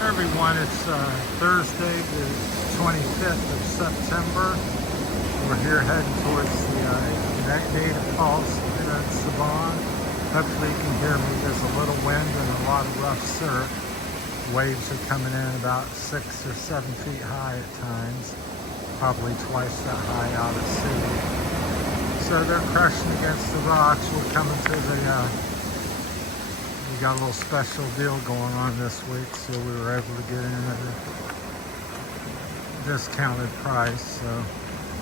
Everyone, it's Thursday, the 25th of September. We're here heading towards the native falls here at Sabang. Hopefully you can hear me. There's a little wind and a lot of rough surf. Waves are coming in about 6 or 7 feet high at times, probably twice that high out at sea. So they're crashing against the rocks. We're coming to the we got a little special deal going on this week, so we were able to get in at a discounted price. So,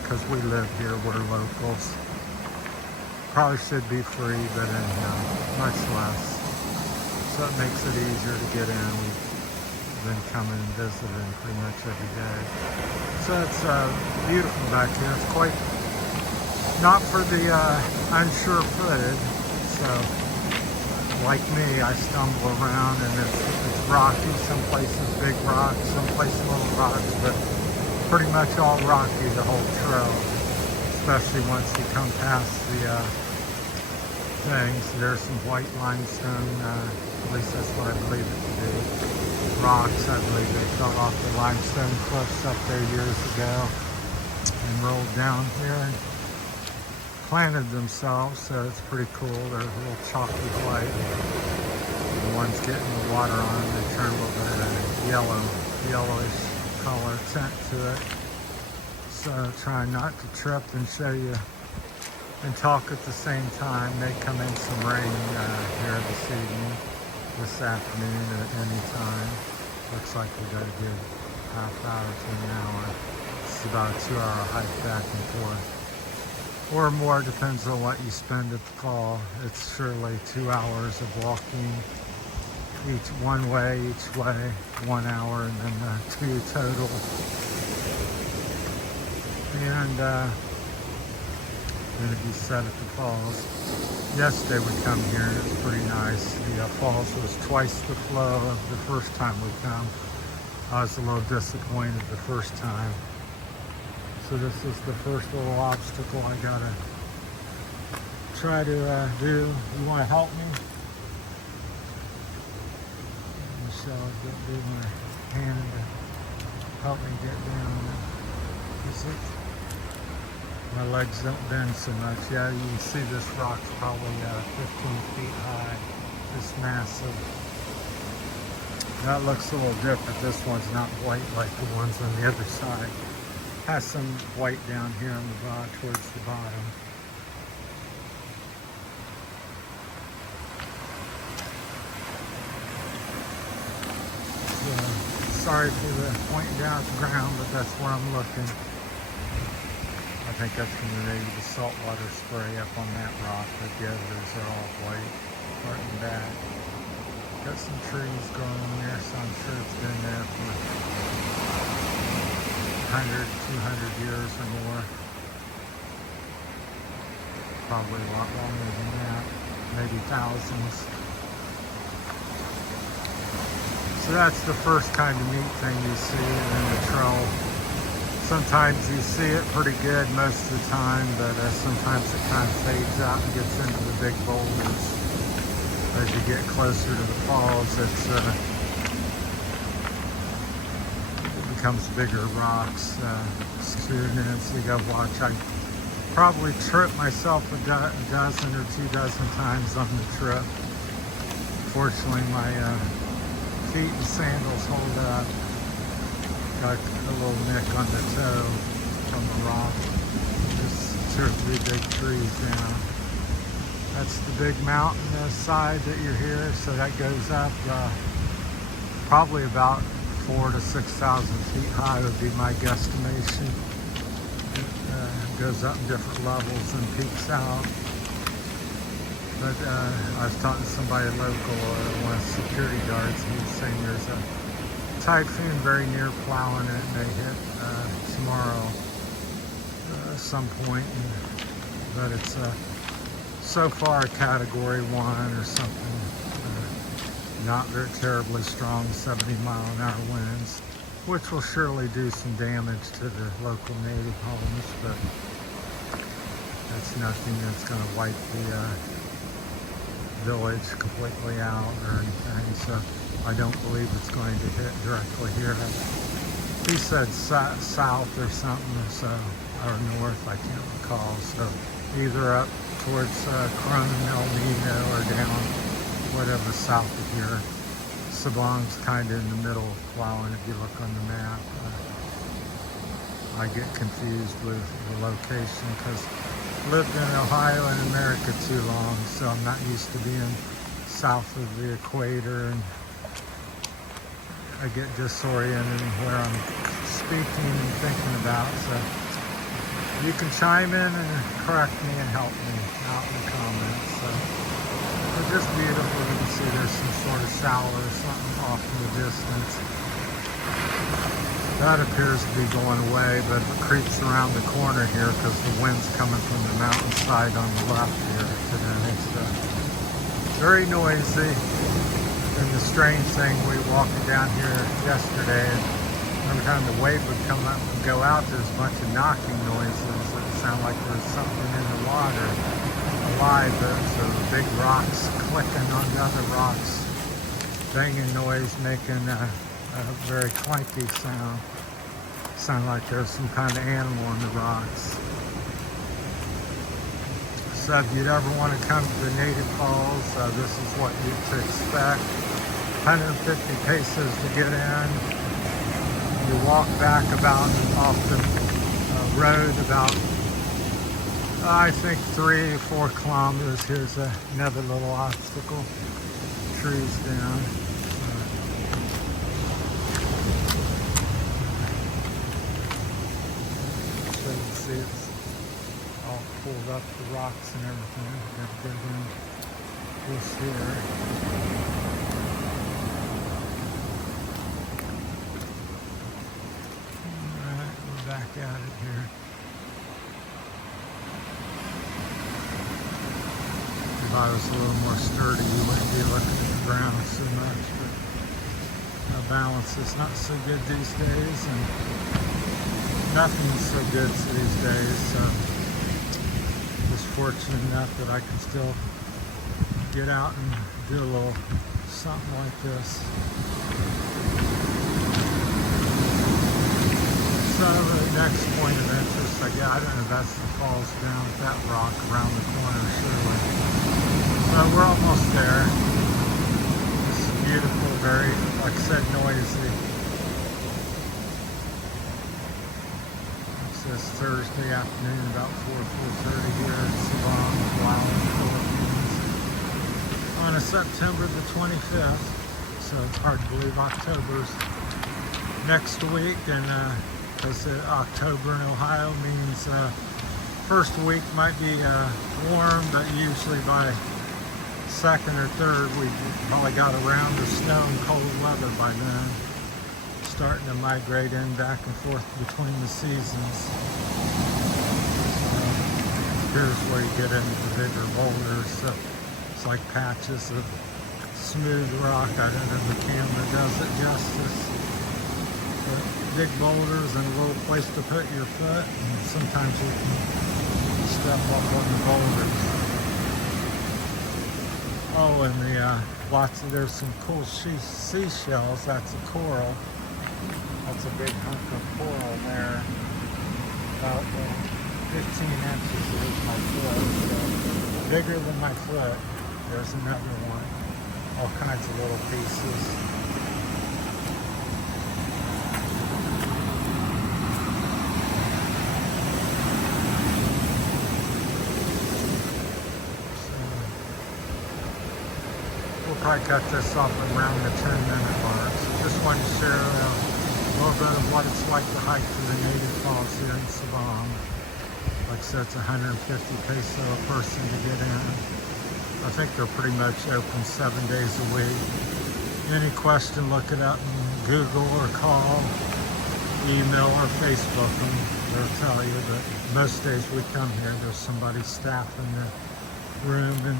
because we live here, we're locals. Probably should be free, but anyhow, much less. So it makes it easier to get in. We've been coming and visiting pretty much every day. So it's beautiful back here. It's quite not for the unsure footed. So, like me, I stumble around and it's rocky. Some places big rocks, some places little rocks, but pretty much all rocky the whole trail. Especially once you come past the things. There's some white limestone, at least that's what I believe it to be. Rocks, I believe they fell off the limestone cliffs up there years ago and rolled down here and planted themselves, so it's pretty cool. They're a little chalky white. The ones getting the water on them, they turn a little bit of yellowish color tint to it. So trying not to trip and show you and talk at the same time. May come in some rain here this afternoon at any time. Looks like we got a good half hour to an hour. It's about a 2-hour hike back and forth. Or more, depends on what you spend at the fall. It's surely 2 hours of walking one way each way, 1 hour, and then 2 total. And then if you set at the falls. Yesterday we come here and it was pretty nice. The falls was twice the flow of the first time we come. I was a little disappointed the first time. So this is the first little obstacle I gotta try to do. You want to help me? Michelle, do my hand to help me get down. Is it? My legs don't bend so much. Yeah, you can see this rock's probably 15 feet high. It's massive. That looks a little different. This one's not white like the ones on the other side. Has some white down here on the bottom, towards the bottom. So, sorry for the pointing down at the ground, but that's where I'm looking. I think that's from maybe the saltwater spray up on that rock, but the others are all white, front and back. Got some trees growing there, so I'm sure it's been there for 100, 200 years or more. Probably a lot longer than that, maybe thousands. So that's the first kind of neat thing you see in the trail. Sometimes you see it pretty good most of the time, but sometimes it kind of fades out and gets into the big boulders. As you get closer to the falls, it becomes bigger rocks, skewed in, so you gotta watch. I probably tripped myself a dozen or 2 dozen times on the trip. Fortunately, my feet and sandals hold up. Got a little nick on the toe from the rock. Just 2 or 3 big trees down. That's the big mountain side that you're here, so that goes up probably about 4,000 to 6,000 feet high would be my guesstimation. It goes up in different levels and peaks out. But I was talking to somebody local, one of the security guards, he was saying there's a typhoon very near plowing it, and they hit tomorrow at some point. But it's so far a category 1 or something. Not very terribly strong 70-mile-an-hour winds, which will surely do some damage to the local native homes, but that's nothing that's going to wipe the village completely out or anything. So I don't believe it's going to hit directly here. He said south or something, so, or north, I can't recall. So either up towards Corona, El Nino, or down whatever south of here. Sabang's kind of in the middle of Palawan if you look on the map. I get confused with the location because I lived in Ohio and America too long, so I'm not used to being south of the equator, and I get disoriented in where I'm speaking and thinking about. So you can chime in and correct me and help me out in the comments. So it's just beautiful. You can see there's some sort of sour or something off in the distance. That appears to be going away, but it creeps around the corner here because the wind's coming from the mountainside on the left here today. So very noisy. And the strange thing, we were walking down here yesterday, and every time the wave would come up and go out, there's a bunch of knocking noises. It sounded like there was something in the water alive. So the big rocks clicking on the other rocks, banging noise, making a very clanky sound. Sound like there's some kind of animal in the rocks. So if you'd ever want to come to the native falls, this is what you to expect. 150 pesos to get in. You walk back about off the road about, I think 3 or 4 kilometers. Here's another little obstacle. Trees down. So you can see it's all pulled up, the rocks and everything. Everything is here. Back at it here. If I was a little more sturdy, you wouldn't be looking at the ground so much, but my balance is not so good these days, and nothing's so good these days, so just fortunate enough that I can still get out and do a little something like this. So the next point of interest, I don't know if that's the falls down at that rock around the corner, surely. So we're almost there. It's beautiful, very, like I said, noisy. It says Thursday afternoon, about 4:30 here in Sabang, Palawan, Philippines. On a September the 25th, so it's hard to believe October's next week, and because October in Ohio means first week might be warm, but usually by second or third we probably got around the snow and cold weather by then, starting to migrate in back and forth between the seasons. Here's where you get into the bigger boulders. So it's like patches of smooth rock. I don't know if the camera does it justice. But big boulders and a little place to put your foot, and sometimes you can step up on the boulders. Oh, and there's some cool seashells. That's a coral. That's a big hunk of coral there. About 15 inches. There's my foot. So bigger than my foot. There's another one. All kinds of little pieces. We'll probably cut this off around the 10-minute mark. So just wanted to share a little bit of what it's like to hike to the native falls here in Sabang. Like I said, it's 150 peso a person to get in. I think they're pretty much open 7 days a week. Any question, look it up in Google or call, email or Facebook them. They'll tell you that most days we come here, there's somebody staffing the room, and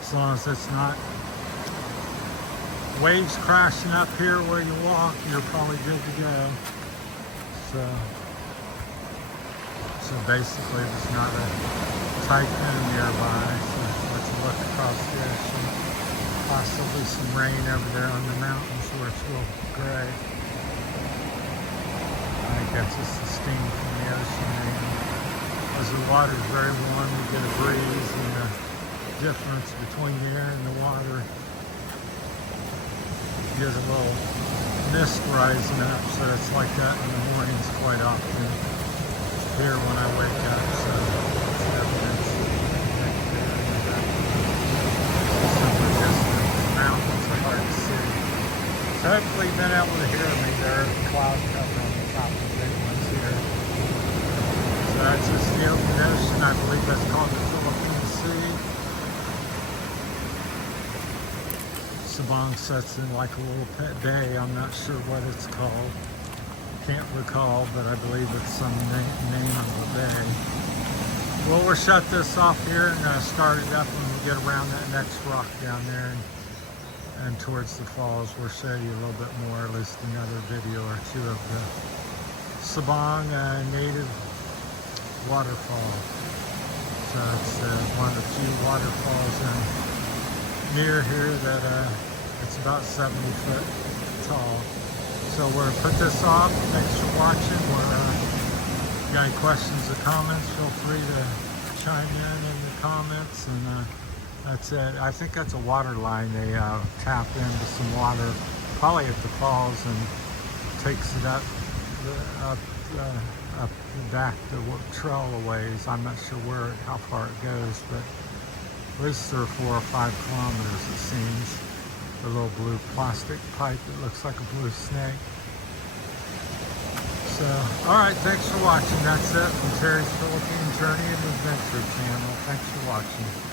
as long as it's not waves crashing up here where you walk, you're probably good to go. So basically there's not a typhoon nearby, so let's look across the ocean. Possibly some rain over there on the mountains where it's real gray. I think that's just the steam from the ocean. And as the water is very warm, you get a breeze, and the difference between the air and the water, you get a little mist rising up, so it's like that in the mornings quite often here when I wake up. So it's evidence right there in the back. Super distant mountains are hard to see. So hopefully you've been able to hear me. There are cloud cover on the top of the big ones here. So that's just the open ocean. I believe that's called the Philippine Sea. Sabang sets in like a little pet bay. I'm not sure what it's called. Can't recall, but I believe it's some name of the bay. Well, we'll shut this off here and start it up when we get around that next rock down there and towards the falls. We'll show you a little bit more, at least another video or two of the Sabang native waterfall. So it's one of the few waterfalls near here that it's about 70 foot tall. So we're going to put this off. Thanks for watching. If you got any questions or comments, feel free to chime in the comments. And that's it. I think that's a water line. They tap into some water, probably at the falls, and takes it up back the trail a ways. I'm not sure how far it goes, but at least 3 or 4 or 5 kilometers it seems. A little blue plastic pipe that looks like a blue snake. So, alright, thanks for watching. That's it from Terry's Philippine Journey and Adventure channel. Thanks for watching.